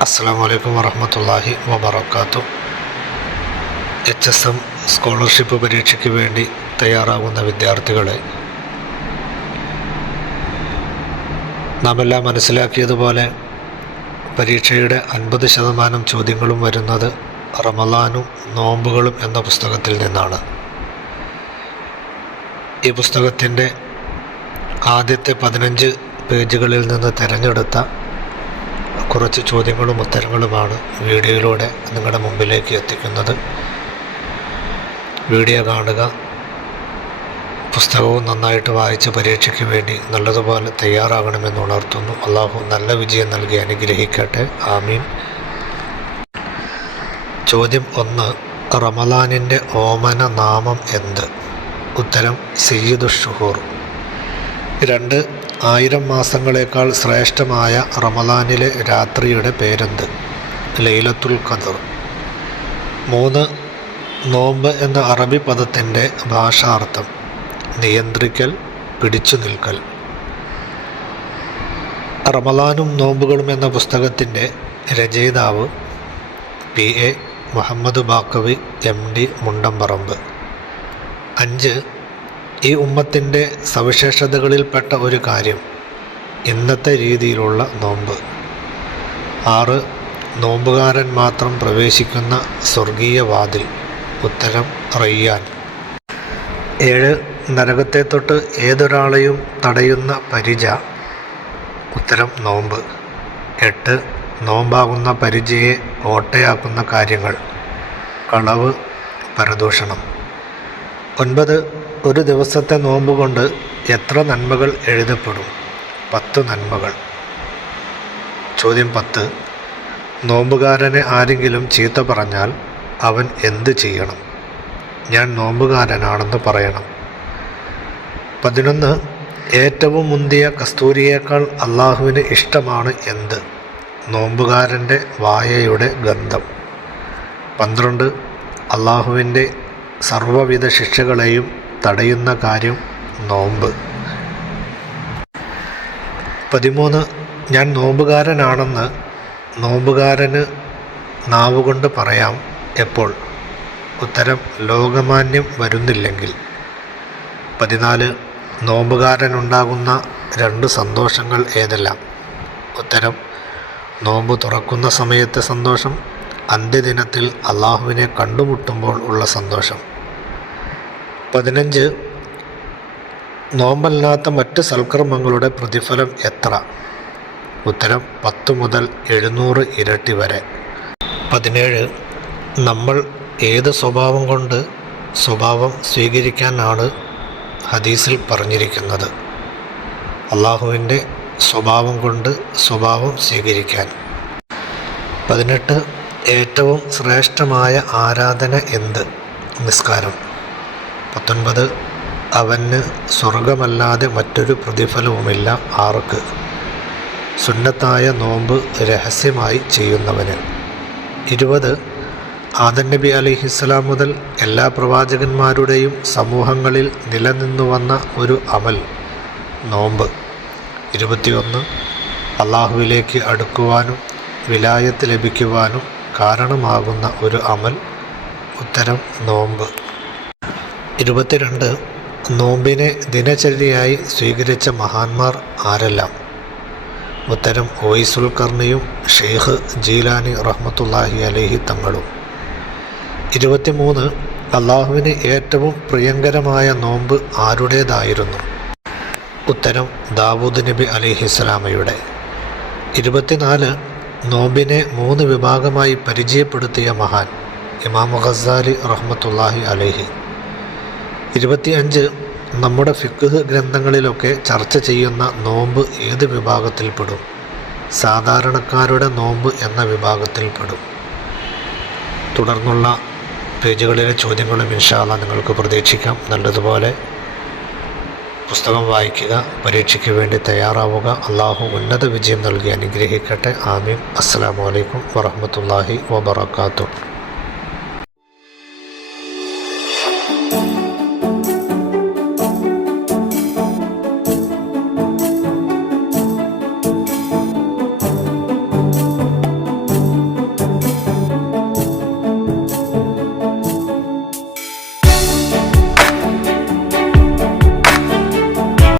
അസ്സാം വലൈക്കും വറഹമത്തല്ലാഹി വബർക്കാത്തു എച്ച് എസ് എം സ്കോളർഷിപ്പ് പരീക്ഷയ്ക്ക് വേണ്ടി തയ്യാറാകുന്ന വിദ്യാർത്ഥികളെ നാം എല്ലാം മനസ്സിലാക്കിയതുപോലെ പരീക്ഷയുടെ അൻപത് ശതമാനം ചോദ്യങ്ങളും വരുന്നത് റമലാനും നോമ്പുകളും എന്ന പുസ്തകത്തിൽ നിന്നാണ്. ഈ പുസ്തകത്തിന്റെ ആദ്യത്തെ പതിനഞ്ച് പേജുകളിൽ നിന്ന് തിരഞ്ഞെടുത്ത കുറച്ച് ചോദ്യങ്ങളും ഉത്തരങ്ങളുമാണ് വീഡിയോയിലൂടെ നിങ്ങളുടെ മുമ്പിലേക്ക് എത്തിക്കുന്നത്. വീഡിയോ കാണുക. പുസ്തകവും നന്നായിട്ട് വായിച്ച് പരീക്ഷയ്ക്ക് വേണ്ടി നല്ലതുപോലെ തയ്യാറാകണമെന്ന് ഉണർത്തുന്നു. അള്ളാഹു നല്ല വിജയം നൽകി അനുഗ്രഹിക്കട്ടെ. ആമീൻ. ചോദ്യം ഒന്ന് റമലാനിന്റെ ഓമന നാമം എന്ത്? ഉത്തരം സയ്യിദു ഷുഹൂർ. രണ്ട് ആയിരം മാസങ്ങളേക്കാൾ ശ്രേഷ്ഠമായ റമദാനിലെ രാത്രിയുടെ പേരെന്ത്? ലൈലത്തുൽ ഖദർ. മൂന്ന് നോമ്പ് എന്ന അറബി പദത്തിന്റെ ഭാഷാർത്ഥം. നിയന്ത്രിക്കൽ പിടിച്ചു നിൽക്കൽ. റമദാനും നോമ്പുകളും എന്ന പുസ്തകത്തിന്റെ രചയിതാവ് P A Muhammad Baqavi M D Mundamparamba. അഞ്ച് ഈ ഉമ്മത്തിന്റെ സവിശേഷതകളിൽപ്പെട്ട ഒരു കാര്യം. ഇന്നത്തെ രീതിയിലുള്ള നോമ്പ്. ആറ് നോമ്പുകാരൻ മാത്രം പ്രവേശിക്കുന്ന സ്വർഗീയ വാതിൽ. ഉത്തരം റയ്യാൻ. ഏഴ് നരകത്തെ തൊട്ട് ഏതൊരാളെയും തടയുന്ന പരിച. ഉത്തരം നോമ്പ്. എട്ട് നോമ്പാകുന്ന പരിചയെ ഓട്ടയാക്കുന്ന കാര്യങ്ങൾ. കളവ് പരദൂഷണം. ഒൻപത് ഒരു ദിവസത്തെ നോമ്പ് കൊണ്ട് എത്ര നന്മകൾ എഴുതപ്പെടും? പത്ത് നന്മകൾ. ചോദ്യം പത്ത്. നോമ്പുകാരനെ ആരെങ്കിലും ചീത്ത പറഞ്ഞാൽ അവൻ എന്ത് ചെയ്യണം? ഞാൻ നോമ്പുകാരനാണെന്ന് പറയണം. പതിനൊന്ന്. ഏറ്റവും മുന്തിയ കസ്തൂരിയേക്കാൾ അള്ളാഹുവിന് ഇഷ്ടമാണ് എന്ത്? നോമ്പുകാരന്റെ വായയുടെ ഗന്ധം. പന്ത്രണ്ട്. അള്ളാഹുവിന്റെ സർവവിധ ശിക്ഷകളെയും തടയുന്ന കാര്യം നോമ്പ്. പതിമൂന്ന് ഞാൻ നോമ്പുകാരനാണെന്ന് നോമ്പുകാരന് നാവുകൊണ്ട് പറയാം എപ്പോൾ? ഉത്തരം ലോകമാന്യം വരുന്നില്ലെങ്കിൽ. പതിനാല് നോമ്പുകാരനുണ്ടാകുന്ന രണ്ട് സന്തോഷങ്ങൾ ഏതെല്ലാം? ഉത്തരം നോമ്പ് തുറക്കുന്ന സമയത്തെ സന്തോഷം അന്ത്യദിനത്തിൽ അള്ളാഹുവിനെ കണ്ടുമുട്ടുമ്പോൾ ഉള്ള സന്തോഷം. പതിനഞ്ച്. നോമ്പല്ലാത്ത മറ്റ് സൽക്കർമ്മങ്ങളുടെ പ്രതിഫലം എത്ര? ഉത്തരം പത്ത് മുതൽ എഴുന്നൂറ് ഇരട്ടി വരെ. പതിനേഴ്. നമ്മൾ ഏത് സ്വഭാവം കൊണ്ട് സ്വഭാവം സ്വീകരിക്കാനാണ് ഹദീസിൽ പറഞ്ഞിരിക്കുന്നത്? അള്ളാഹുവിന്റെ സ്വഭാവം കൊണ്ട് സ്വഭാവം സ്വീകരിക്കാൻ. പതിനെട്ട്. ഏറ്റവും ശ്രേഷ്ഠമായ ആരാധന എന്ത്? നിസ്കാരം. പത്തൊൻപത്. അവന് സ്വർഗമല്ലാതെ മറ്റൊരു പ്രതിഫലവുമില്ല ആർക്ക്. സുന്നത്തായ നോമ്പ് രഹസ്യമായി ചെയ്യുന്നവന്. ഇരുപത്. ആദൻ നബി അലിഹിസ്സലാം മുതൽ എല്ലാ പ്രവാചകന്മാരുടെയും സമൂഹങ്ങളിൽ നിലനിന്നു വന്ന ഒരു അമൽ നോമ്പ്. ഇരുപത്തിയൊന്ന്. അള്ളാഹുവിലേക്ക് അടുക്കുവാനും വിലായത്ത് ലഭിക്കുവാനും കാരണമാകുന്ന ഒരു അമൽ ഉത്തരം നോമ്പ്. ഇരുപത്തിരണ്ട് നോമ്പിനെ ദിനചര്യയായി സ്വീകരിച്ച മഹാന്മാർ ആരെല്ലാം? ഉത്തരം ഓയിസുൽ കർണിയും ഷെയ്ഖ് ജീലാനി റഹ്മത്തുല്ലാഹി അലഹി തങ്ങളും. ഇരുപത്തിമൂന്ന് അള്ളാഹുവിന് ഏറ്റവും പ്രിയങ്കരമായ നോമ്പ് ആരുടേതായിരുന്നു? ഉത്തരം ദാവൂദ് നബി അലിഹിസ്ലാമയുടെ ഇരുപത്തിനാല് നോമ്പിനെ മൂന്ന് വിഭാഗമായി പരിചയപ്പെടുത്തിയ മഹാൻ ഇമാം ഖസാലി റഹ്മത്തുല്ലാഹി അലഹി. ഇരുപത്തിയഞ്ച് നമ്മുടെ ഫിഖ് ഗ്രന്ഥങ്ങളിലൊക്കെ ചർച്ച ചെയ്യുന്ന നോമ്പ് ഏത് വിഭാഗത്തിൽപ്പെടും സാധാരണക്കാരുടെ നോമ്പ് എന്ന വിഭാഗത്തിൽപ്പെടും തുടർന്നുള്ള പേജുകളിലെ ചോദ്യങ്ങളും ഇൻഷാല്ല നിങ്ങൾക്ക് പ്രതീക്ഷിക്കാം. നല്ലതുപോലെ പുസ്തകം വായിക്കുക പരീക്ഷയ്ക്ക് വേണ്ടി തയ്യാറാവുക. അള്ളാഹു ഉന്നത വിജയം നൽകി അനുഗ്രഹിക്കട്ടെ. ആമീം അസ്സാം വലൈക്കും വറഹമത്തല്ലാഹി വബർക്കാത്തു